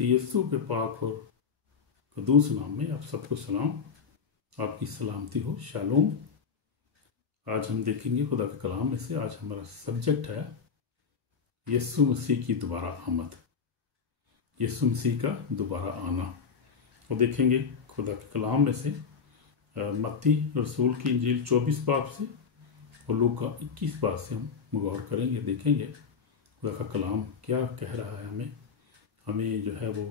मसीह यीशु के पाक और कदूस नाम में आप सबको सलाम। आपकी सलामती हो। शालोम। आज हम देखेंगे खुदा के कलाम में से। आज हमारा सब्जेक्ट है यीशु मसीह की दोबारा आमद, यीशु मसीह का दोबारा आना। और देखेंगे खुदा के कलाम में से मत्ती रसूल की इंजील 24 बाब से और लूका 21 बाब से हम गौर करेंगे, देखेंगे खुदा का कलाम क्या कह रहा है। हमें जो है वो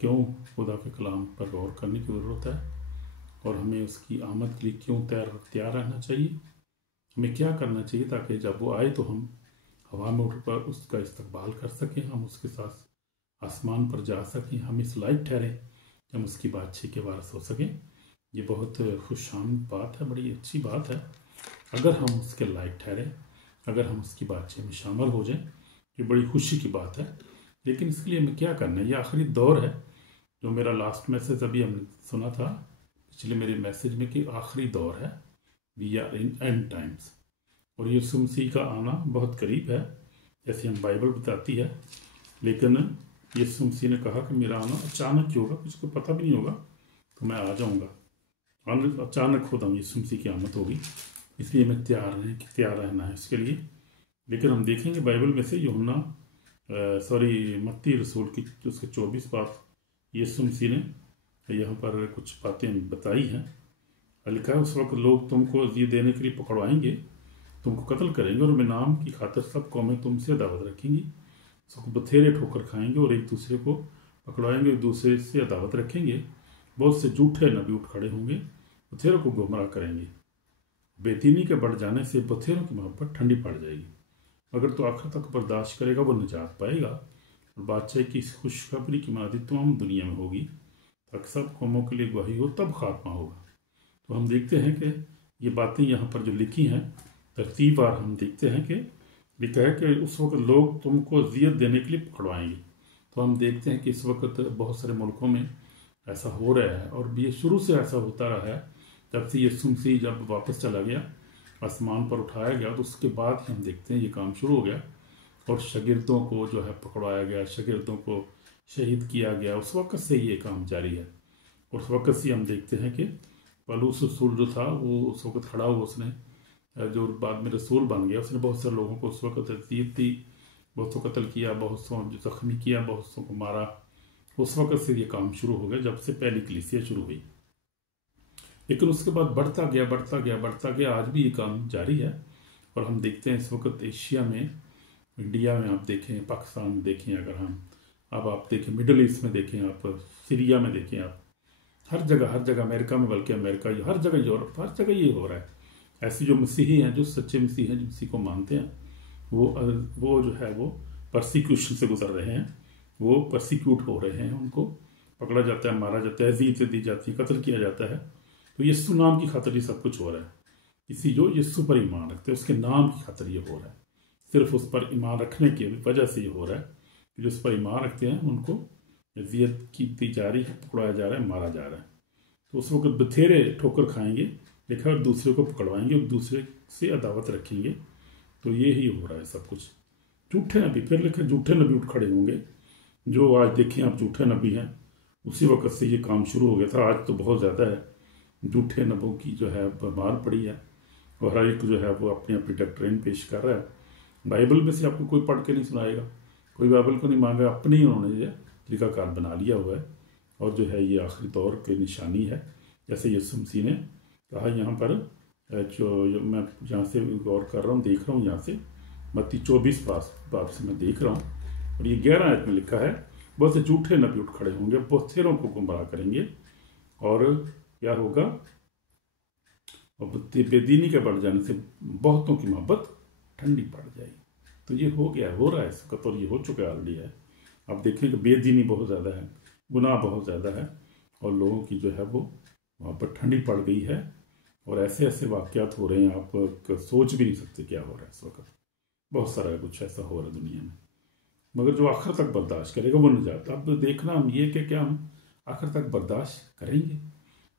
क्यों खुदा के कलाम पर गौर करने की ज़रूरत है और हमें उसकी आमद के लिए क्यों तैयार रहना चाहिए। हमें क्या करना चाहिए ताकि जब वो आए तो हम हवा में उठकर उसका इस्तकबाल कर सकें, हम उसके साथ आसमान पर जा सकें, हम इस लायक ठहरें कि हम उसकी बादशाही के वारिस हो सकें। ये बहुत खुशामद बात है, बड़ी अच्छी बात है अगर हम उसके लायक ठहरें, अगर हम उसकी बादशाही में शामिल हो जाएं। ये बड़ी खुशी की बात है। लेकिन इसके लिए हमें क्या करना है? ये आखिरी दौर है। जो मेरा लास्ट मैसेज अभी हमने सुना था पिछले मेरे मैसेज में कि आखिरी दौर है, we are in end times, और यीशु मसीह का आना बहुत करीब है जैसे हम बाइबल बताती है। लेकिन यीशु मसीह ने कहा कि मेरा आना अचानक ही होगा, कुछ को पता भी नहीं होगा, तो मैं आ जाऊँगा। अचानक खुदा यीशु मसीह की आमद होगी, इसलिए हमें तैयार रहना है इसके लिए। लेकिन हम देखेंगे बाइबल में से यूहन्ना मत्ती रसूल की उसके 24 बाब यीशु मसीह ने यहाँ पर कुछ बातें बताई हैं। लिखा है उस वक्त लोग तुमको ये देने के लिए पकड़वाएंगे, तुमको कत्ल करेंगे और मैं नाम की खातिर सब कौमें तुमसे दावत रखेंगी, सबको बथेरे ठोकर खाएंगे और एक दूसरे को पकड़वाएंगे, एक दूसरे से अदावत रखेंगे। बहुत से झूठे नबी उठ खड़े होंगे, बथेरों को गुमराह करेंगे। बेदीनी के बढ़ जाने से बथेरों की मोहब्बत ठंडी पड़ जाएगी। अगर तो आखिर तक बर्दाश्त करेगा वो निजात पाएगा। और बादशाह की इस खुशखबरी की मनादी तमाम दुनिया में होगी ताकि सब कौमों के लिए गवाही हो, तब खात्मा होगा। तो हम देखते हैं कि ये बातें यहाँ पर जो लिखी हैं तरतीबवार हम देखते हैं कि लिखा है कि उस वक्त लोग तुमको अजियत देने के लिए पकड़वाएंगे। तो हम देखते हैं कि इस वक्त बहुत सारे मुल्कों में ऐसा हो रहा है और ये शुरू से ऐसा होता रहा है। जब से यीशु मसीह जब वापस चला गया, आसमान पर उठाया गया, तो उसके बाद ही हम देखते हैं ये काम शुरू हो गया और शागिर्दों को जो है पकड़वाया गया, शागिर्दों को शहीद किया गया। उस वक्त से ये काम जारी है। उस वक्त से हम देखते हैं कि पौलुस रसूल जो था वो उस वक्त खड़ा हुआ, उसने जो बाद में रसूल बन गया, उसने बहुत सारे लोगों को उस वक्त अज़ियत दी, बहुत सौ कत्ल किया, बहुत सौ जख्मी किया, बहुत सौ को मारा। उस वक्त से ये काम शुरू हो गया जब से पहली कलीसिया शुरू हुई। लेकिन उसके बाद बढ़ता गया, आज भी ये काम जारी है। और हम देखते हैं इस वक्त एशिया में, इंडिया में आप देखें, पाकिस्तान में देखें, अगर हम अब आप देखें मिडल ईस्ट में देखें, आप सीरिया में देखें, आप हर जगह अमेरिका में, बल्कि अमेरिका हर जगह, यूरोप हर जगह ये हो रहा है। ऐसे जो मसीही हैं, जो सच्चे मसीही हैं, जो मसीह को मानते हैं, वो जो है वो परसिक्यूशन से गुजर रहे हैं, वो परसिक्यूट हो रहे हैं, उनको पकड़ा जाता है, मारा जाता है, अज़ियतें दी जाती है, कत्ल किया जाता है। तो यीशु नाम की खातिर ये सब कुछ हो रहा है। किसी जो यीशु पर ईमान रखते हैं उसके नाम की खातिर ये हो रहा है। सिर्फ उस पर ईमान रखने की वजह से ये हो रहा है कि जो उस पर ईमान रखते हैं उनको अज़ियत की दी जा रही है, पकड़ाया जा रहा है, मारा जा रहा है। तो उस वक्त बथेरे ठोकर खाएंगे, लिखा और दूसरे को पकड़वाएंगे और दूसरे से अदावत रखेंगे। तो ये ही हो रहा है सब कुछ। झूठे नबी, फिर लिखा झूठे नबी उठ खड़े होंगे। जो आज देखें आप झूठे नबी हैं, उसी वक्त से ये काम शुरू हो गया था। आज तो बहुत ज़्यादा है, झूठे नबों की जो है बीमार पड़ी है और हर एक जो है वो अपनी अपनी डॉक्ट्रिन पेश कर रहा है। बाइबल में से आपको कोई पढ़ के नहीं सुनाएगा, कोई बाइबल को नहीं मांगा, अपने ही उन्होंने जो तरीकाकार बना लिया हुआ है। और जो है ये आखिरी दौर की निशानी है। जैसे यीशु मसीह ने कहा यहाँ पर, जो मैं जहाँ से गौर कर रहा हूँ, देख रहा हूँ, यहाँ से मत्ती 24 बाब से मैं देख रहा हूँ और ये 11 आयत में लिखा है, बहुत से झूठे नबी उठ खड़े होंगे, बथेरों को गुमराह करेंगे और क्या होगा, और बेदीनी के बढ़ जाने से बहुतों की मोहब्बत ठंडी पड़ जाएगी। तो ये हो गया, हो रहा है इस वक्त, और ये हो चुका ऑलरेडी है। आप देखें कि बेदीनी बहुत ज़्यादा है, गुनाह बहुत ज़्यादा है और लोगों की जो है वो मोहब्बत ठंडी पड़ गई है। और ऐसे ऐसे वाक़यात हो रहे हैं, आप सोच भी नहीं सकते क्या हो रहा है इस वक्त। बहुत सारा कुछ ऐसा हो रहा है दुनिया में, मगर जो आखिर तक बर्दाश्त करेगा वो निजात। अब देखना हम ये कि क्या हम आखिर तक बर्दाश्त करेंगे?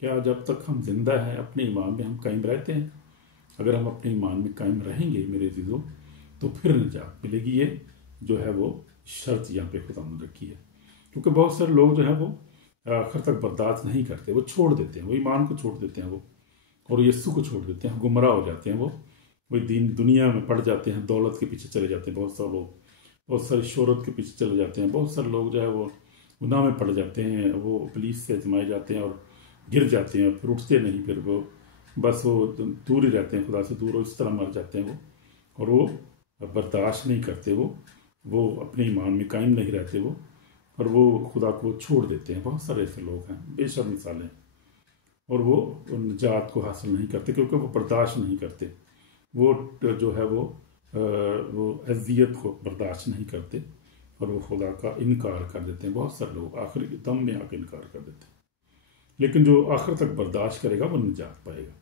क्या जब तक हम जिंदा हैं अपने ईमान में हम कायम रहते हैं? अगर हम अपने ईमान में कायम रहेंगे मेरे अज़ीज़ों, तो फिर निजात मिलेगी। ये जो है वो शर्त यहाँ पे खुदा ने रखी है। क्योंकि बहुत सारे लोग जो है वो आखिर तक बर्दाश्त नहीं करते, वो छोड़ देते हैं, वो ईमान को छोड़ देते हैं वो, और यीशु को छोड़ देते हैं, गुमराह हो जाते हैं वो, वही दीन दुनिया में पड़ जाते हैं, दौलत के पीछे चले जाते हैं बहुत सारे लोग, बहुत सारी शोहरत के पीछे चले जाते हैं, बहुत सारे लोग जो है वो गुनाह में पड़ जाते हैं, वो पुलिस से आजमाए जाते हैं और गिर जाते हैं, फिर उठते नहीं, फिर वो बस वो दूर ही रहते हैं, खुदा से दूर, और इस तरह मर जाते हैं वो, और वो बर्दाश्त नहीं करते, वो अपने ईमान में कायम नहीं रहते वो, और वो खुदा को छोड़ देते हैं। बहुत सारे ऐसे लोग हैं, बेशक मिसालें, और वो निजात को हासिल नहीं करते क्योंकि वो बर्दाश्त नहीं करते, वो जो है वो अजियत को बर्दाश्त नहीं करते, और वो खुदा का इनकार कर देते हैं। बहुत सारे लोग आखिरी दम में आकर इनकार कर देते हैं, लेकिन जो आखिर तक बर्दाश्त करेगा वो निजात पाएगा।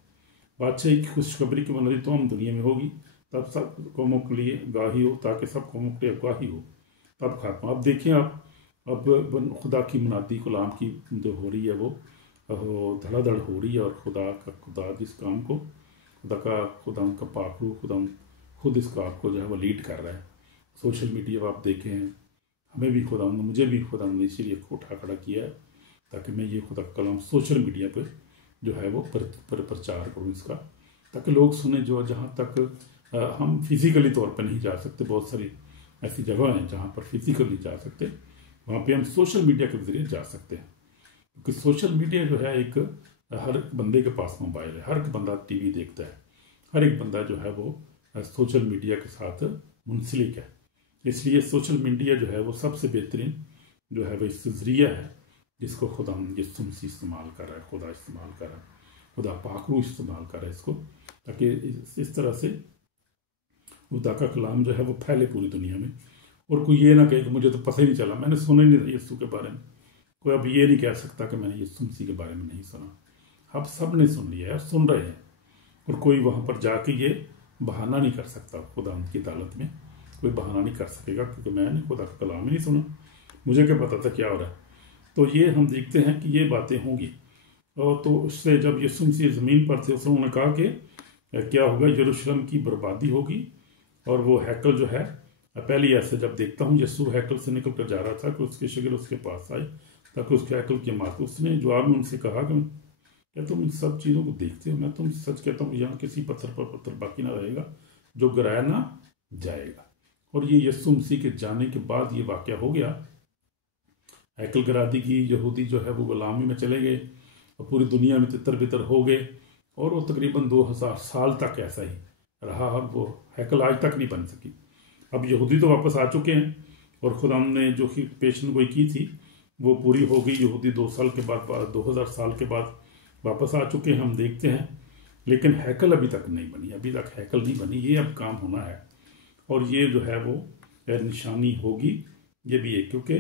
बादशाह की खुशखबरी की बुनियादी तो हम दुनिया में होगी, तब सब कौमों के लिए गाही हो, ताकि सब कौमों के लिए गाही हो, तब खात्मा। अब देखिए आप, अब खुदा की मुनादी गुलाम की जो हो रही है वो धड़ाधड़ हो रही है, और खुदा जिस काम को खुदा उनका पाखरू खुदा खुद इस काम को जो है वो लीड कर रहा है। सोशल मीडिया पर आप देखे हैं, हमें भी खुदा मुझे भी खुदा ने इसीलिए उठा खड़ा किया है ताकि मैं ये खुदा का कलाम सोशल मीडिया पर जो है वो प्रचार करूँ इसका, ताकि लोग सुने। जो जहाँ तक हम फिज़िकली तौर पर नहीं जा सकते, बहुत सारी ऐसी जगह हैं जहाँ पर फिज़िकली जा सकते, वहाँ पे हम सोशल मीडिया के ज़रिए जा सकते हैं। क्योंकि सोशल मीडिया जो है एक हर एक बंदे के पास मोबाइल है, हर एक बंदा टीवी देखता है, हर एक बंदा जो है वो सोशल मीडिया के साथ मुंसलिक है। इसलिए सोशल मीडिया जो है वो सबसे बेहतरीन जो है वो ज़रिया है जिसको खुदा यीशु मसीह इस्तेमाल कर रहा है, खुदा इस्तेमाल कर रहा है, खुदा पाकरू इस्तेमाल कर रहा है इसको, ताकि इस तरह से खुदा का कलाम जो है वो फैले पूरी दुनिया में। और कोई ये ना कहे कि मुझे तो पता ही नहीं चला, मैंने सुना ही नहीं यीशु के बारे में। कोई अब ये नहीं कह सकता कि मैंने यीशु मसीह के बारे में नहीं सुना। अब सब ने सुन लिया है, सुन रहे हैं, और कोई वहाँ पर जाके ये बहाना नहीं कर सकता। खुदा की अदालत में कोई बहाना नहीं कर सकेगा क्योंकि मैंने खुदा का कलाम ही नहीं सुना, मुझे क्या पता था क्या हो रहा है। तो ये हम देखते हैं कि ये बातें होंगी। और तो उससे जब यीशु मसीह ज़मीन पर थे, उसने उन्होंने कहा कि क्या होगा, यरूशलेम की बर्बादी होगी, और वो हैकल जो है, पहली ऐसे जब देखता हूँ यीशु हैकल से निकल कर जा रहा था कि उसके शिगर उसके पास आए ताकि उसके हैकल की मार। उसने जवाब में उनसे कहा कि क्या तुम इन सब चीज़ों को देखते हो? मैं तुम सच कहता हूँ, यहाँ किसी पत्थर पर पत्थर बाकी ना रहेगा जो गिराया ना जाएगा। और ये यीशु मसीह के जाने के बाद ये वाक़या हो गया। हैकल गिरा दी गई, यहूदी जो है वो गुलामी में चले गए और पूरी दुनिया में तितर बितर हो गए, और वो तकरीबन 2000 साल तक ऐसा ही रहा। अब वो हैकल आज तक नहीं बन सकी। अब यहूदी तो वापस आ चुके हैं, और खुदा ने जो पेशन गोई की थी वो पूरी हो गई। यहूदी 2 साल के बाद 2000 साल के बाद वापस आ चुके हैं, हम देखते हैं। लेकिन हैकल अभी तक नहीं बनी, अभी तक हैकल नहीं बनी। ये अब काम होना है, और ये जो है वो निशानी होगी। ये भी है क्योंकि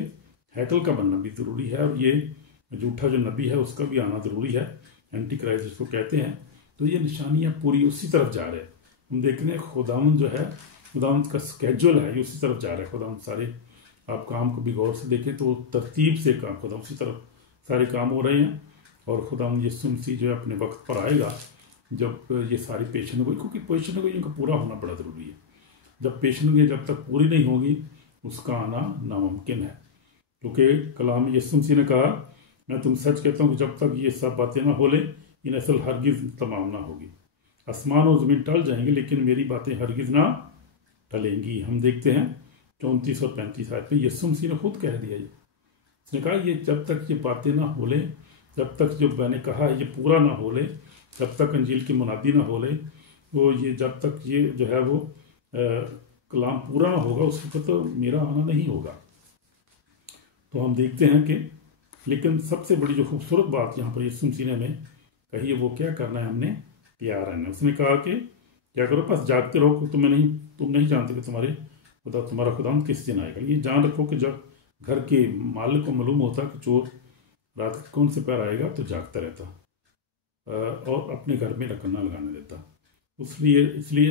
हैकल का बनना भी ज़रूरी है, और ये झूठा जो नबी है उसका भी आना ज़रूरी है, एंटी क्राइस्ट जिसको कहते हैं। तो ये निशानियाँ पूरी उसी तरफ जा रहे हैं। हम देख रहे हैं खुदावंद जो है, खुदावंद का स्केड्यूल है ये उसी तरफ जा रहा है। खुदावंद सारे, आप काम को भी गौर से देखें तो तरतीब से काम, खुदा उसी तरफ सारे काम हो रहे हैं। और खुदावंद यीशु मसीह जो है अपने वक्त पर आएगा जब ये सारी पेशन गोई, क्योंकि पेशन गोई इनका पूरा होना बड़ा ज़रूरी है। जब पेशन गोई जब तक पूरी नहीं होगी उसका आना नामुमकिन है, क्योंकि कलाम यीशु मसीह ने कहा, मैं तुम सच कहता हूँ कि जब तक ये सब बातें ना बोले ये नस्ल हरगिज़ तमाम ना होगी। आसमान और ज़मीन टल जाएंगे लेकिन मेरी बातें हरगिज़ ना टलेंगी। हम देखते हैं 34 और 35 आयत पे यीशु मसीह ने खुद कह दिया, उसने कहा ये जब तक ये बातें ना बोले, जब तक जो मैंने कहा है ये पूरा ना बोले, जब तक अंजील की मुनादी ना बोले, वो ये जब तक ये जो है वो कलाम पूरा ना होगा उस वक्त तो मेरा आना नहीं होगा। तो हम देखते हैं कि, लेकिन सबसे बड़ी जो खूबसूरत बात यहाँ पर यीशु मसीह ने हमें कही है वो क्या करना है, हमने तैयार रहना है। उसने कहा कि क्या करो, बस जागते रहो, तुम नहीं जानते कि तुम्हारा खुदा किस दिन आएगा। ये जान रखो कि जब घर के मालिक को मालूम होता कि चोर रात के कौन से पैर आएगा तो जागता रहता और अपने घर में लकड़ ना लगाने देता। इसलिए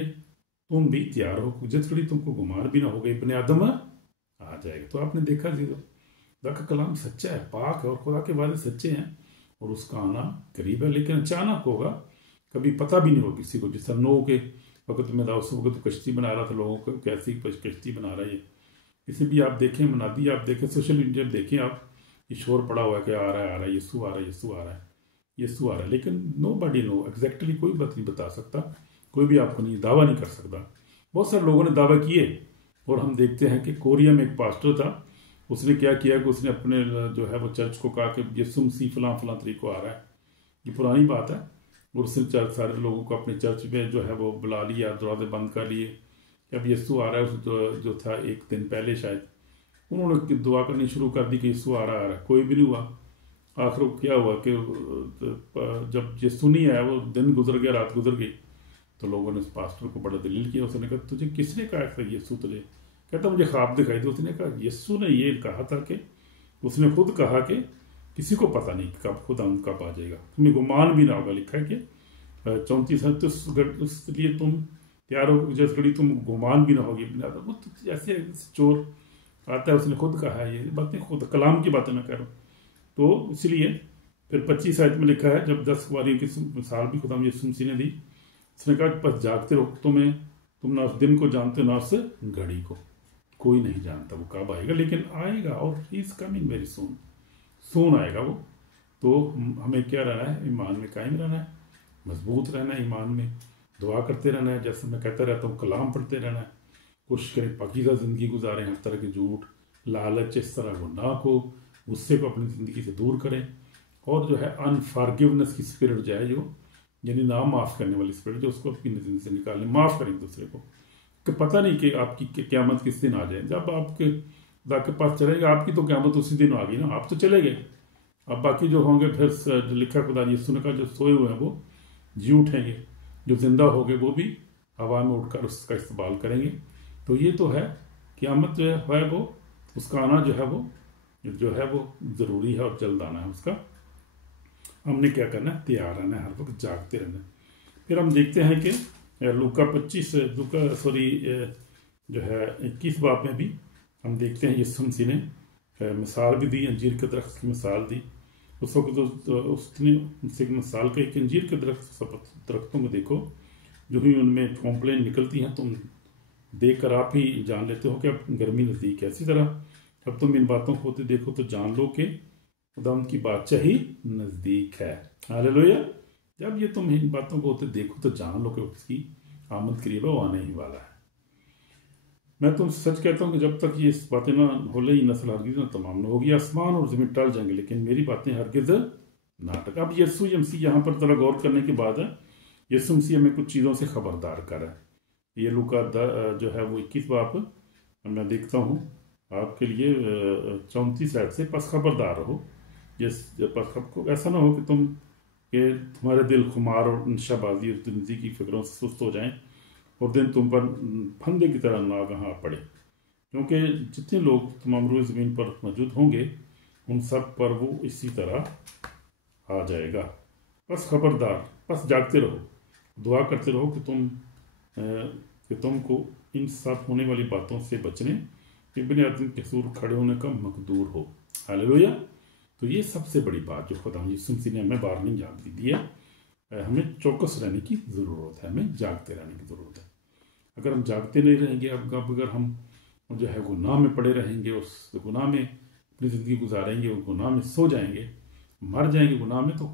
तुम भी तैयार हो, जिस घड़ी तुमको गुमार भी ना हो गई, इब्ने आदम आ जाएगा। तो आपने देखा जी, खुदा का कलाम सच्चा है, पाक है, और खुदा के वादे सच्चे हैं, और उसका आना करीब है। लेकिन अचानक होगा, कभी पता भी नहीं होगा किसी को। जिस नूह के वक्त में था, उस वक्त तो कश्ती बना रहा था लोगों को, कैसी कश्ती बना रहा है। किसी भी आप देखें मुनादी, आप देखें सोशल मीडिया देखें आप, ये शोर पड़ा हुआ है कि आ रहा है यीशु आ रहा है यीशु आ रहा है यीशु आ रहा है, लेकिन नो बडी नो एग्जैक्टली कोई बात नहीं बता सकता, कोई भी आपको नहीं दावा नहीं कर सकता। बहुत सारे लोगों ने दावा किए, और हम देखते हैं कि कोरिया में एक पास्टर था, उसने क्या किया कि उसने अपने जो है वो चर्च को कहा कि यीशु मसीह फलां फलां तरीक को आ रहा है। ये पुरानी बात है, और उसने चर्च सारे लोगों को अपने चर्च में जो है वो बुला लिया, दरवाजे बंद कर लिए। अब यीशु आ रहा है, जो था एक दिन पहले शायद उन्होंने दुआ करनी शुरू कर दी कि यीशु आ रहा है, कोई भी नहीं हुआ। आखिर क्या हुआ कि जब यीशु नहीं आया, वो दिन गुजर गया, रात गुजर गई, तो लोगों ने उस पास्टर को बड़ा दलील किया। उसने कहा तुझे किसने कहा था यीशु तुझे? कहता मुझे ख्वाब दिखाई दे। उसने कहा यीशु ने ये कहा था कि उसने खुद कहा कि किसी को पता नहीं कब खुदा कब आ जाएगा, तुम्हें गुमान भी ना होगा। लिखा है कि 34 है, तो इसलिए तुम तैयार हो जिस घड़ी तुम गुमान भी ना होगी। वो तो ऐसे चोर आता है, उसने खुद कहा है, ये बातें खुद कलाम की बातें मैं कह रहा हूँ। तो इसलिए फिर 25 आयत में लिखा है, जब 10 बारियों की मिसाल भी खुदा यीशु मसीह ने दी, उसने कहा बस जागते रहो, तुम ना उस दिन को जानते हो ना उस घड़ी को, कोई नहीं जानता वो कब आएगा, लेकिन आएगा, और he is coming very soon, soon आएगा वो। तो हमें क्या रहना है? ईमान में कायम रहना है, मजबूत रहना है ईमान में, दुआ करते रहना है, जैसे मैं कहता रहता हूँ कलाम पढ़ते रहना है, कोशिश करें पाकीज़ा ज़िंदगी गुजारें, हर तरह के झूठ लालच इस तरह गुनाह को गुस्से को अपनी ज़िंदगी से दूर करें। और जो है अनफॉरगिवनेस की स्पिरिट जो है, जो यानी ना माफ़ करने वाली स्पिरिट, जो उसको अपनी ज़िंदगी से निकालें, माफ़ करें दूसरे को, कि पता नहीं कि आपकी क़यामत किस दिन आ जाए। जब आपके खुदा के पास चलेगा, आपकी तो क़यामत उसी दिन आ गई ना, आप तो चले गए। अब बाकी जो होंगे फिर जो लिखा खुदा यीशु का जो सोए हुए हैं वो जी उठेंगे, जो जिंदा हो गए वो भी हवा में उठकर उसका इस्तेमाल करेंगे। तो ये तो है क़यामत जो है वो, उसका आना जो है वो ज़रूरी है और जल्द आना है उसका। हमने क्या करना है? तैयार रहना है, हर वक्त जागते रहना है। फिर हम देखते हैं कि लूका 21 बाब में भी हम देखते हैं यीशु मसीह ने मिसाल भी दी, अंजीर के दरख्त की मिसाल दी। उस वक्त उसने उनसे मिसाल कही कि अंजीर के दरख्तों में देखो, जो ही उनमें कॉम्प्लेन निकलती हैं तुम देख कर आप ही जान लेते हो कि अब गर्मी नज़दीक है। इसी तरह अब तुम इन बातों को होते देखो तो जान लो कि खुदा उनकी बादशाही नज़दीक है। हालेलुया। जब ये तुम इन बातों को होते देखो तो जान लो कि उसकी आमद करीब है, वो आने ही वाला है। मैं तुमसे सच कहता हूँ कि जब तक ये बातें ना हो ले, नस्ल हरगिज़ ना तमाम न होगी। आसमान और ज़मीन टल जाएंगे लेकिन मेरी बातें हरगिज़ नाटक। अब यीशु मसीह यहाँ पर थोड़ा गौर करने के बाद है, यीशु मसीह हमें कुछ चीज़ों से खबरदार कर है। ये लूका जो है वो 21 बाब मैं देखता हूँ आपके लिए 34 आयत से, बस खबरदार रहो। को ऐसा ना हो कि तुम्हारे दिल खुमार और नशाबाजी और जिंदगी की फिक्रों से सुस्त हो जाएं और दिन तुम पर फंदे की तरह नागहां पड़े, क्योंकि जितने लोग तमाम ज़मीन पर मौजूद होंगे उन सब पर वो इसी तरह आ जाएगा। बस खबरदार, बस जागते रहो, दुआ करते रहो कि तुमको इन सब होने वाली बातों से बचने कि बिन आदमी के सूर खड़े होने का मकदूर हो। हालेलुया। तो ये सबसे बड़ी बात जो खुदा यीशु मसीह ने हमें वार्निंग याद दी है, हमें चौकस रहने की ज़रूरत है, हमें जागते रहने की ज़रूरत है। अगर हम जागते नहीं रहेंगे, अगर हम जो है गुनाह में पड़े रहेंगे, उस गुनाह में अपनी ज़िंदगी गुजारेंगे, उस गुनाह में सो जाएंगे, मर जाएंगे गुनाह में, तो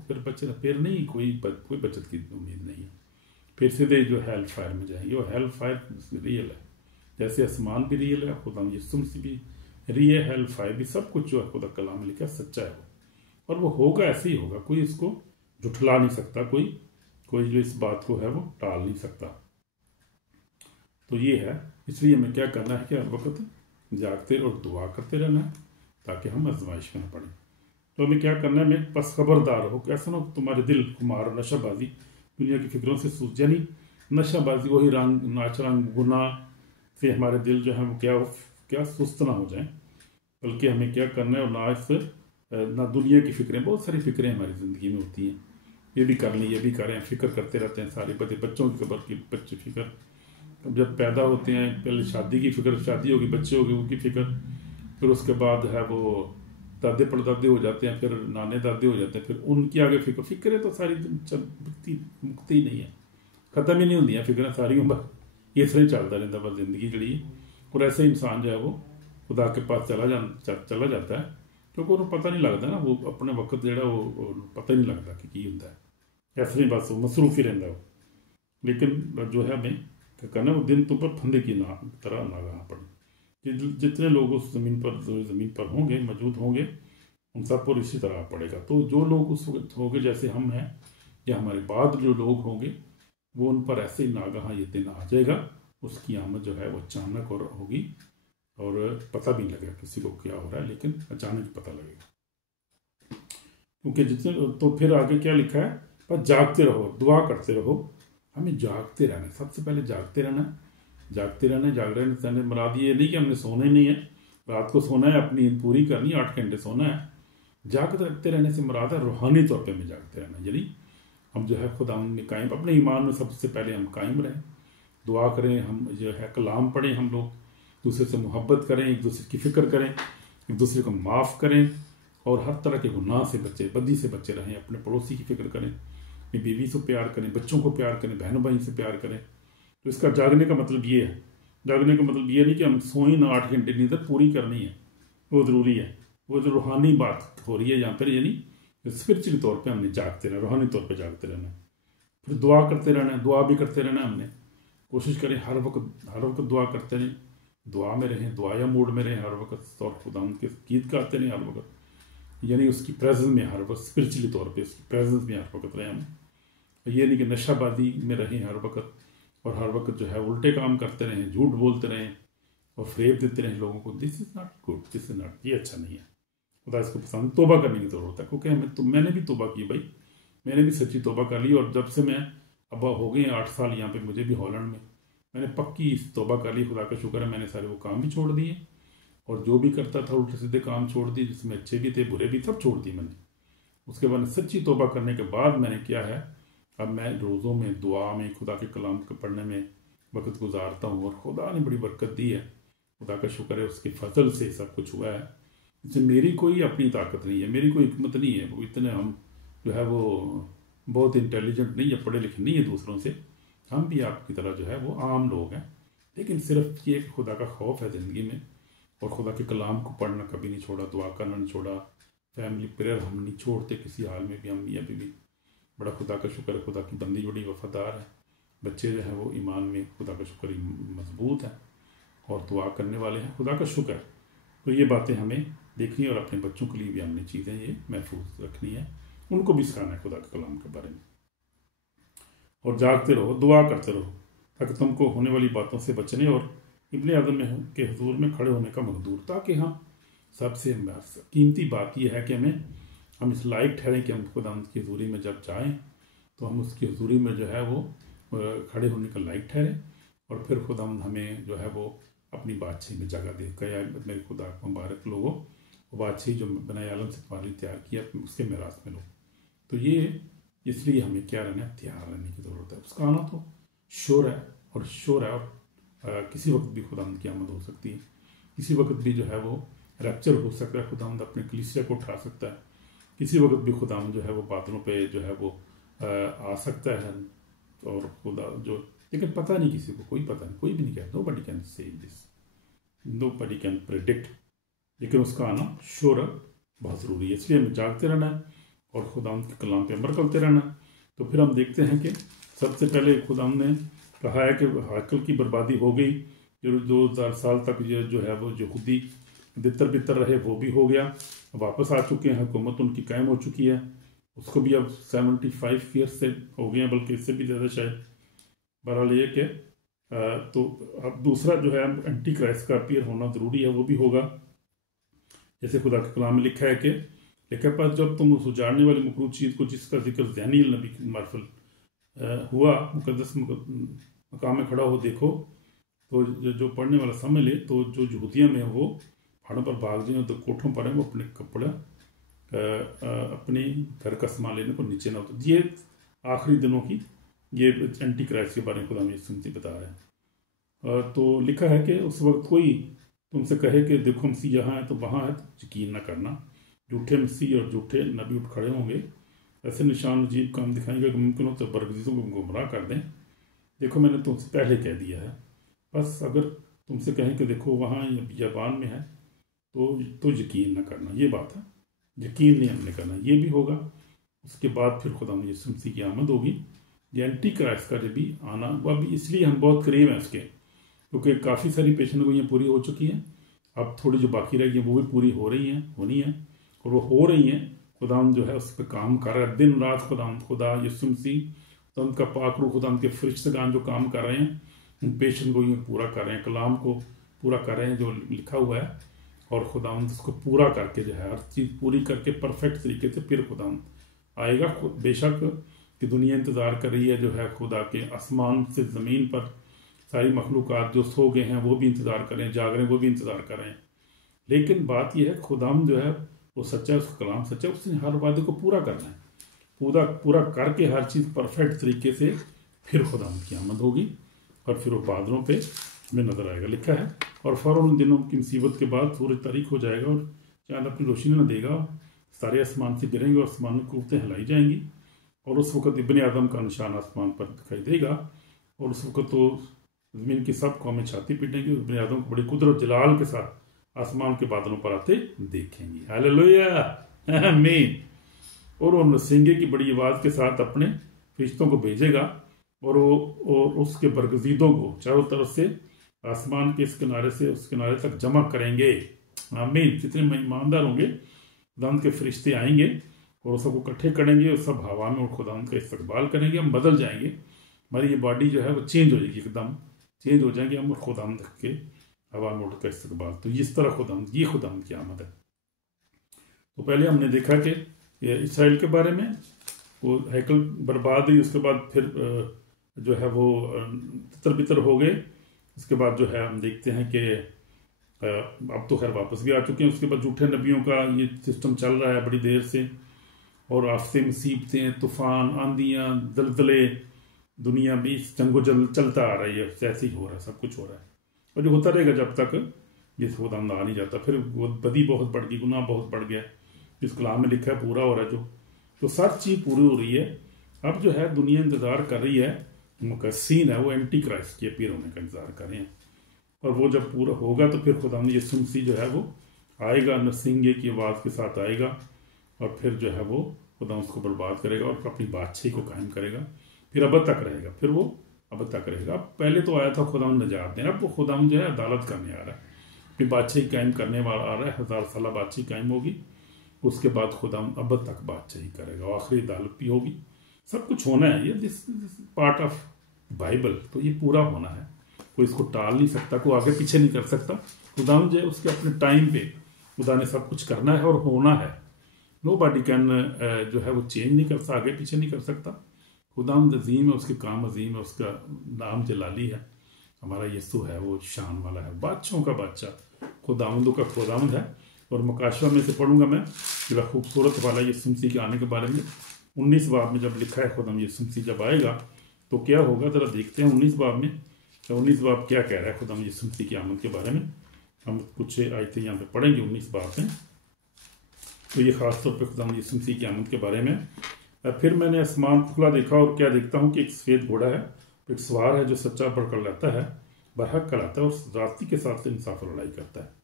फिर नहीं कोई बचत की उम्मीद नहीं है। फिर सीधे जो हेल फायर में जाएंगे, और हेल फायर रियल है, जैसे आसमान भी रियल है, खुदा यीशु मसीह भी रियल, हेल फायर भी, सब कुछ जो है खुदा कलाम में लिखा सच्चा है और वो होगा, ऐसे ही होगा। कोई इसको झुठला नहीं सकता, कोई जो इस बात को है वो टाल नहीं सकता। तो ये है, इसलिए हमें क्या करना है कि हर वक्त जागते और दुआ करते रहना है ताकि हम आजमाइश में न पड़े। तो हमें क्या करना है? हमें बस खबरदार हो, कैसा ना तुम्हारे दिल कुमार नशाबाजी दुनिया की फिक्रों से सूझ, यानी नशाबाजी वही रंग नाच रंग गुनाह से हमारे दिल जो है वो क्या सुस्त ना हो जाए, बल्कि हमें क्या करना है, और ना दुनिया की फिक्रें, बहुत सारी फिक्रें हमारी ज़िंदगी में होती हैं, ये भी कर लें ये भी करें, फिक्र करते रहते हैं सारे बच्चों की खबर की, बच्चे फिक्र जब पैदा होते हैं, पहले शादी की फिक्र, शादी होगी, बच्चे होगी, उनकी फिक्र, फिर उसके बाद है वो दादे परदादे हो जाते हैं, फिर नाने दादे हो जाते हैं, फिर उनकी आगे फिक्रें तो सारी मुक्ति ही नहीं है, ख़त्म ही नहीं होती हैं फिक्रें सारी उम्र, इस तरह चलता रहता बस ज़िंदगी जड़ी। और ऐसे इंसान जो है वो खुदा के पास चला जाता है, क्योंकि उन्हें पता नहीं लगता ना, वो अपने वक्त जोड़ा वो पता ही नहीं लगता कि की होंगे, ऐसे ही बस मसरूफ ही रहता वो। लेकिन जो है हमें क्या करना, वो दिन तो पर फंदे की तरह नागा पड़े, जितने लोग उस ज़मीन पर होंगे, मौजूद होंगे, उन सब पर इसी तरह पड़ेगा। तो जो लोग उस वक्त होंगे, जैसे हम हैं या हमारे बाद जो लोग होंगे, वो उन पर ऐसे ही नागाह ये दिन आ जाएगा। उसकी आमद जो है वो अचानक और होगी, और पता भी नहीं लगेगा किसी को क्या हो रहा है, लेकिन अचानक पता लगेगा। क्योंकि जितने तो फिर आगे क्या लिखा है, पर जागते रहो, दुआ करते रहो। हमें जागते रहना है, सबसे पहले जागते रहना है। जागते रहना है, जाग रहने से मुराद ये नहीं कि हमने सोना ही नहीं है, रात को सोना है, अपनी नींद पूरी करनी, 8 घंटे सोना है। जागते रखते रहने से मुराद है रूहानी तौर पर हमें जागते रहना, यानी हम जो है खुदा में कायम, अपने ईमान में सबसे पहले हम कायम रहें, दुआ करें, हम जो है कलाम पढ़ें, हम लोग दूसरे से मोहब्बत करें, एक दूसरे की फ़िक्र करें, एक दूसरे को माफ़ करें, और हर तरह के गुनाह से बचे, बदी से बचे रहें। अपने पड़ोसी की फ़िक्र करें, अपनी बीवी से प्यार करें, बच्चों को प्यार करें, बहनों भाई से प्यार करें। तो इसका जागने का मतलब ये है, जागने का मतलब ये नहीं कि हम सोएं ना, 8 घंटे नींद पूरी करनी है, वो ज़रूरी है। वो जो रूहानी बात हो रही है यहाँ पर, यानी स्पिरिचुअली तौर पर हमने जागते रहना, रूहानी तौर पर जागते रहना। फिर दुआ करते रहना है, दुआ भी करते रहना है। हमने कोशिश करें हर वक्त दुआ करते रहें, दुआ में रहें, दुआया मूड में रहें हर वक्त, और खुदा के गीत गाते रहें हर वक्त, यानी उसकी प्रेजेंस में हर वक्त, स्पिरिचुअली तौर पे उसकी प्रेजेंस में हर वक्त रहें हम। ये नहीं कि नशाबादी में रहें हर वक्त, और हर वक्त जो है उल्टे काम करते रहें, झूठ बोलते रहें और फ्रेब देते रहें लोगों को। This is not good, this is not, ये अच्छा नहीं है। खुदा इसको पसंद, तोबा करने की ज़रूरत है। क्योंकि मैंने भी तोबा की भाई, मैंने भी सच्ची तोबा कर ली। और जब से मैं अब हो गए 8 साल यहाँ पे मुझे भी हॉलैंड में, मैंने पक्की तोबा कर ली। खुदा का शुक्र है, मैंने सारे वो काम भी छोड़ दिए, और जो भी करता था उल्टे सीधे काम छोड़ दिए, जिसमें अच्छे भी थे बुरे भी, सब छोड़ दिए मैंने। उसके बाद सच्ची तोबा करने के बाद मैंने क्या है, अब मैं रोज़ों में दुआ में, खुदा के कलाम को पढ़ने में वक्त गुजारता हूँ, और खुदा ने बड़ी बरकत दी है। खुदा का शुक्र है, उसके फजल से सब कुछ हुआ है। इससे मेरी कोई अपनी ताकत नहीं है, मेरी कोई हिकमत नहीं है। वो इतने हम जो है वो बहुत इंटेलिजेंट नहीं है, पढ़े लिखे नहीं है दूसरों से। हम भी आपकी तरह जो है वो आम लोग हैं, लेकिन सिर्फ ये खुदा का खौफ है ज़िंदगी में, और खुदा के कलाम को पढ़ना कभी नहीं छोड़ा, दुआ करना नहीं छोड़ा, फैमिली प्रेयर हम नहीं छोड़ते किसी हाल में भी। हम अभी भी बड़ा खुदा का शुक्र है, खुदा की बंदी बड़ी वफादार है, बच्चे जो है वो ईमान में खुदा का शुक्र मजबूत है, और दुआ करने वाले हैं, खुदा का शुक्र है। तो ये बातें हमें देखनी है, और अपने बच्चों के लिए भी हमने चीज़ें ये महफूज रखनी है, उनको भी सिखाना है खुदा के कलाम के बारे में। और जागते रहो, दुआ करते रहो, ताकि तुमको होने वाली बातों से बचने और इब्ने आदम के हुजूर में खड़े होने का मकदूर, ताकि हम सबसे कीमती बात यह है कि हम इस लायक ठहरें कि हम खुदा की हजूरी में जब जाएं, तो हम उसकी हजूरी में जो है वो खड़े होने का लायक ठहरें, और फिर खुदा हमें जो है वो अपनी बादशाही में जगह दे। कया मेरे खुदा मुबारक लोगों, वो बादशाही जो बनाए आलम से तुम्हारी तैयार किया, उसके मेराज में लो। तो ये इसलिए हमें क्या रहना है, तैयार रहने की ज़रूरत है। उसका आना तो शोर है, और किसी वक्त भी खुदावंद की आमद हो सकती है, किसी वक्त भी जो है वो रैप्चर हो सकता है, खुदावंद अपने कलीसिया को उठा सकता है, किसी वक्त भी खुदावंद जो है वो बादलों पे जो है वो आ सकता है। और खुदा जो, लेकिन पता नहीं किसी को, कोई पता नहीं, कोई भी नहीं कहता, nobody can say this, nobody can predict, लेकिन उसका आना शोर बहुत ज़रूरी है। इसलिए हमें जागते रहना है और खुदाम के कलाम पे अमल करते रहना है। तो फिर हम देखते हैं कि सबसे पहले खुदाम ने कहा है कि हैकल की बर्बादी हो गई, जो 2000 साल तक ये जो है वो यहूदी तितर बितर रहे, वो भी हो गया, वापस आ चुके हैं, हुकूमत उनकी कायम हो चुकी है। उसको भी अब 75 ईयर्स से हो गए हैं, बल्कि इससे भी ज़्यादा शायद। बहरहाल ये कि तो अब दूसरा जो है एंटी क्राइस्ट का अपीयर होना ज़रूरी है, वो भी होगा। जैसे खुदा के कलाम में लिखा है कि लेकिन पर जब तुम उस उजाड़ने वाली मकरूह चीज़ को, जिसका जिक्र दानियल नबी मार्फल हुआ, मुकद्दस मकाम में खड़ा हो, देखो तो जो पढ़ने वाला समझ ले, तो जो यहूदिया में वो पहाड़ों पर भाग जाए, तो कोठों पर है वो अपने कपड़ा अपने घर का सामान लेने को नीचे ना उतर। ये आखिरी दिनों की ये एंटी क्राइस्ट के बारे में खुदा हमें सुनती बता रहे हैं। तो लिखा है कि उस वक्त कोई तुमसे कहे कि देखो मसीह यहाँ है तो वहाँ है, तो यकीन ना करना। झूठे मसीह और झूठे नबी उठ खड़े होंगे, ऐसे निशान अजीब काम दिखाएंगे कि मुमकिन हो तो बरगजीज़ों को गुमराह कर दें। देखो मैंने तुमसे पहले कह दिया है, बस अगर तुमसे कहें कि देखो वहाँ या बियाबान में है, तो यकीन ना करना। ये बात है। यकीन नहीं हमने करना, ये भी होगा। उसके बाद फिर खुदा यीशु मसीह की आमद होगी। ये एंटी क्राइस्ट का भी आना, वो अभी इसलिए हम बहुत करीब हैं उसके, क्योंकि काफ़ी सारी पेशेंट गोइयाँ पूरी हो चुकी हैं। अब थोड़ी जो बाकी रह गई वो भी पूरी हो रही हैं, होनी है, और वो हो रही हैं। खुदा जो है उस पर काम कर रहा है दिन रात। खुदा यीशु मसीह तो उनका पाकरू खुदा उनके फरिश्तेगान जो काम कर रहे हैं, उन पेशेंट गोइयों पूरा कर रहे हैं, कलाम को पूरा कर रहे हैं जो लिखा हुआ है। और खुदा उसको पूरा करके जो है हर चीज़ पूरी करके परफेक्ट तरीके से फिर खुदा आएगा। बेशक कि दुनिया इंतज़ार कर रही है जो है खुदा के, आसमान से ज़मीन पर सारी मखलूक़ात जो सो गए हैं वो भी इंतज़ार कर रहे हैं, जाग रहे हैं, वो भी इंतज़ार कर रहे हैं। लेकिन बात यह है खुदाम जो है वो सच्चा है, उसका कलाम सच्चा है, उसने हर वादे को पूरा करना है। पूरा करके हर चीज़ परफेक्ट तरीके से फिर खुदाम की आमद होगी, और फिर वो बादलों पे हमें नज़र आएगा। लिखा है और फ़ौरन उन दिनों की मुसीबत के बाद सूरज तारीख हो जाएगा और चांद अपनी रोशनी न देगा, सारे आसमान से गिरेंगे और आसमान में कुर्तें हिलाई जाएंगी, और उस वक़्त इब्ने आदम का निशान आसमान पर दिखाई देगा, और उस वक़्त तो ज़मीन की सब कौमें छाती पीटेंगी, इब्ने आदम को बड़ी कुदरत जलाल के साथ आसमान के बादलों पर आते देखेंगी। हालेलुया, आमीन। और वो नसींगे की बड़ी आवाज़ के साथ अपने फरिश्तों को भेजेगा, और उसके बरगजीदों को चारों तरफ से आसमान के इस किनारे से उस किनारे तक जमा करेंगे। आमीन। जितने ईमानदार होंगे खुदावंद के फरिश्ते आएंगे और सबको इकट्ठे करेंगे, और सब हवा में और खुदावंद का इस्तकबाल करेंगे। हम बदल जाएंगे, हमारी ये बॉडी जो है वो चेंज हो जाएगी, एकदम चेंज हो जाएंगे हम, और खुदावंद के हवा में उठ का इस्तकबाल। तो इस तरह खुदावंद, ये खुदावंद की आमद है। तो पहले हमने देखा कि इसराइल के बारे में, वो हैकल बर्बाद हुई, उसके बाद फिर जो है वो तितर बितर हो गए। उसके बाद जो है हम देखते हैं कि अब तो खैर वापस भी आ चुके हैं। उसके बाद झूठे नबियों का ये सिस्टम चल रहा है बड़ी देर से, और आफते मुसीबतें, तूफान, आंधियाँ, दलदले, दुनिया में इस जंगो जल चलता आ रही है। ऐसे ही हो रहा है, सब कुछ हो रहा है, और जो होता रहेगा जब तक ये खुदा आ नहीं जाता। फिर वो बदी बहुत बढ़ गई, गुनाह बहुत बढ़ गया, जिस कलाम में लिखा है पूरा हो रहा है, जो सब चीज़ पूरी हो रही है। अब जो है दुनिया इंतज़ार कर रही है, मुकस्सीन है वो एंटी क्राइस्ट के अपीयर होने का इंतज़ार कर रहे हैं, और वो जब पूरा होगा तो फिर खुदा यीशु मसीह जो है वो आएगा, नरसिंगे की आवाज़ के साथ आएगा, और फिर जो है वो खुदा उसको बर्बाद करेगा और अपनी बादशाही को कायम करेगा। फिर अब तक रहेगा, फिर वो अब तक रहेगा। अब पहले तो आया था खुदा नजात देना, अब वो खुदा जो है अदालत करने आ रहा है, अपनी बादशाही कायम करने वाला आ रहा है। 1000 साल बादशाही कायम होगी, उसके बाद खुदा अब तक बादशाही करेगा, आखिरी अदालत भी होगी। सब कुछ होना है, ये दिस पार्ट ऑफ बाइबल। तो ये पूरा होना है, कोई इसको टाल नहीं सकता, कोई आगे पीछे नहीं कर सकता। खुदा जो है उसके अपने टाइम पे खुदा ने सब कुछ करना है और होना है। नो बॉडी कैन जो है वो चेंज नहीं कर सकता, आगे पीछे नहीं कर सकता। खुदा अजीम है, उसके काम अजीम है, उसका नाम जलाली है। हमारा यीशु है वो शान वाला है, बादशाहों का बादशाह, खुदावंदों का खुदावंद है। और मुकाशवा में से पढ़ूंगा मैं बड़ा खूबसूरत वाला यीशु मसीह के आने के बारे में। 19 बाब में जब लिखा है खुदा यीशु मसीह जब आएगा तो क्या होगा, जरा देखते हैं 19 बाब में। 19 बाब क्या कह रहा है खुदा यीशु मसीह की आमद के बारे में। हम कुछ आयतें यहाँ पे पढ़ेंगे 19 बाब में। तो ये खासतौर पर खुदा यीशु मसीह की आमद के बारे में। फिर मैंने आसमान को खुला देखा, और क्या देखता हूँ कि एक सफ़ेद घोड़ा है, एक सवार है जो सच्चा पढ़कर लाता है, बरहक कराता है, और रास्ती के साथ इंसाफ और लड़ाई करता है।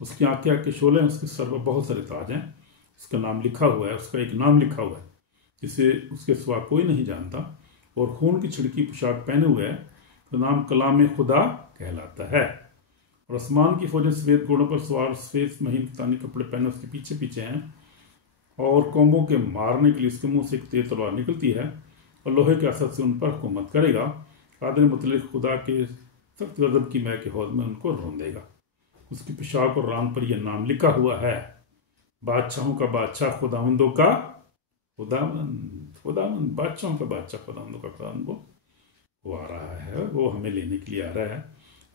उसकी आंखें आंखें शोले हैं, उसके सर पर बहुत सारे ताज हैं, उसका नाम लिखा हुआ है, उसका एक नाम लिखा हुआ है जिसे उसके सिवा कोई नहीं जानता, और खून की छिड़की पोशाक पहने हुए है, तो नाम कलाम खुदा कहलाता है। और आसमान की फौजें सफ़ेद घोड़ों पर सवार सफ़ेद महीन तानी कपड़े पहने उसके पीछे पीछे हैं, और कौमों के मारने के लिए उसके मुंह से एक तेज तलवार निकलती है, और लोहे के असर से उन पर हुकूमत करेगा। कादिर मुतल्लिक खुदा के सख्त गज़ब की मैं के हौज में उनको रोंदेगा। उसकी पोशाक और रान पर यह नाम लिखा हुआ है, बादशाहों का बादशाह, खुदावंदों का खुदावंद। खुदावंद बादशाहों का बादशाह, खुदावंदों का खुदावंद। वो आ रहा है, वो हमें लेने के लिए आ रहा है,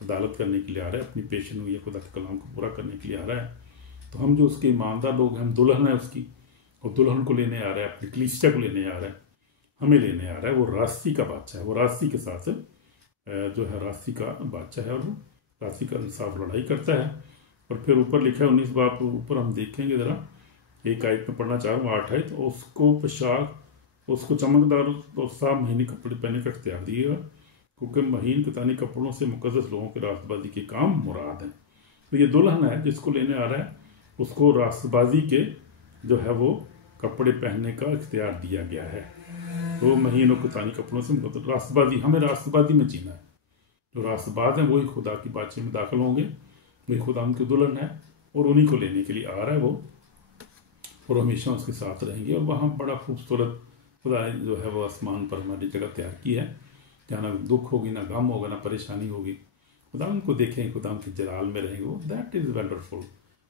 अदालत करने के लिए आ रहा है, अपनी पेशन हुई खुदा के कलाम को पूरा करने के लिए आ रहा है। तो हम जो उसके ईमानदार लोग हैं, हम दुल्हन है उसकी, और दुल्हन को लेने आ रहा है, अपनी कलीसिया को लेने आ रहा है, हमें लेने आ रहा है। वो रास्ती का बादशाह है, वो रास्ती के साथ जो है रास्ती का बादशाह है, और वो रास्ती का इंसाफ लड़ाई करता है। और फिर ऊपर लिखा है 19 बाब ऊपर हम देखेंगे ज़रा, एक आयत में पढ़ना चाह रहा हूँ, 8 आयत। उसको पोशाक, उसको चमकदार और साफ महीने कपड़े पहनने का इख्तियार दिएगा, क्योंकि महीन कतानी कपड़ों से मुकद्दस लोगों के रास्तबाजी के काम मुराद हैं। तो ये दुल्हन है जिसको लेने आ रहा है, उसको रास्तबाजी के जो है वो कपड़े पहनने का इख्तियार दिया गया है। तो महीनों को तानी कपड़ों से मतलब रास्तबाजी, हमें रास्तबाजी में जीना है। जो रास्तबाज हैं वही खुदा की बातचीत में दाखिल होंगे, वही खुदा उनकी दुल्हन है और उन्हीं को लेने के लिए आ रहा है वो, और हमेशा उसके साथ रहेंगे। और वहाँ बड़ा खूबसूरत खुदा ने जो है वो आसमान पर हमारी जगह तैयार की है, जहाँ ना दुख होगी, ना गम होगा, ना परेशानी होगी। खुदा उनको देखेंगे, खुदा उनके जलाल में रहेंगे। वो दैट इज़ वंडरफुल,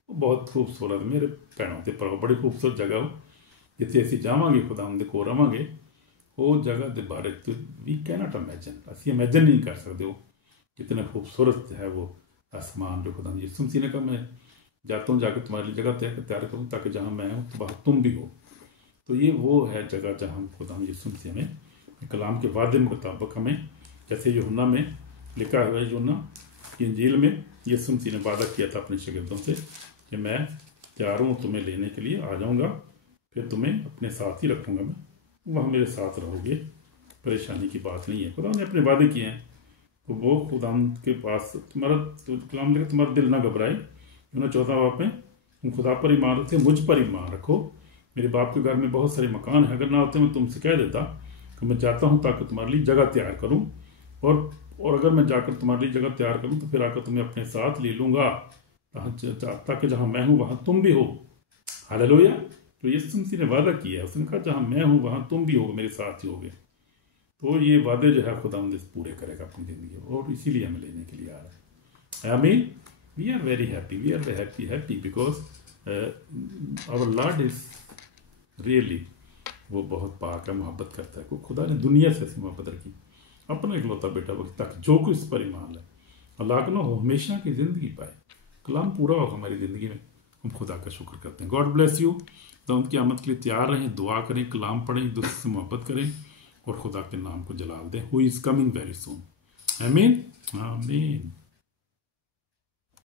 वो बहुत खूबसूरत मेरे भैनों ते पर बड़ी खूबसूरत जगह हो जिथे असी जावांगे खुदा दे कोल रवांगे। वो जगह के बारे वी कैनॉट इमेजिन, असी इमेजिन नहीं कर सकते हो कितना खूबसूरत है वो आसमान जो खुदा यीशु मसीह ने कहा मैं जाता हूँ जाकर तुम्हारे लिए जगह तैयार करूँ ताकि जहाँ मैं हूँ तो वहाँ तुम भी हो। तो ये वो है जगह जहाँ खुदा यीशु मसीह हमें कलाम के वादे मुताबिक हमें, जैसे यूहन्ना में लिखा हुआ है, यूहन्ना की इंजील में यीशु मसीह ने वादा किया था अपने शागिर्दों से कि मैं तैयार हूँ तुम्हें लेने के लिए, आ जाऊँगा, फिर तुम्हें अपने साथ ही रखूँगा, मैं वहाँ मेरे साथ रहोगे, परेशानी की बात नहीं है। खुदा ने अपने वादे किए हैं, तो वो खुदा के पास तुम्हारा तो कलाम लिखा तुम्हारा दिल ना घबराए। यूहन्ना 14 बाब में तुम खुदा पर ईमान रखते, मुझ पर ईमान रखो, मेरे बाप के घर में बहुत सारे मकान हैं, अगर ना होते मैं तुमसे कह देता कि मैं जाता हूँ ताकि तुम्हारे लिए जगह तैयार करूँ, और अगर मैं जाकर तुम्हारे लिए जगह तैयार करूँ तो फिर आकर तुम्हें अपने साथ ले लूँगा ताकि जहाँ मैं हूँ वहाँ तुम भी हो। हालेलुया। तो यीशु मसीह ने वादा किया, उसने कहा जहाँ मैं हूँ वहाँ तुम भी होगे, मेरे साथ ही होगे। तो ये वादे जो है खुदा पूरे करेगा अपनी ज़िंदगी, और इसीलिए हमें लेने के लिए आ रहा है। I mean we are very happy, we are happy because our Lord is really, वो बहुत पाक है, मोहब्बत करता है। को खुदा ने दुनिया से ऐसी मोहब्बत रखी, अपना इकलौता बेटा वक्त तक जो कुछ इस पर ईमान लाए अल्लाह को ना हो हमेशा की ज़िंदगी पाए, कलाम पूरा होगा हमारी ज़िंदगी में। हम खुदा का शुक्र करते हैं। God bless you. तो उनकी आमद के लिए तैयार रहें, दुआ करें, कलाम पढ़ें, एक दूसरे से मोहब्बत करें और खुदा के नाम को जलाल दें। हु इज़ कमिंग वेरी सून। आमीन आमीन।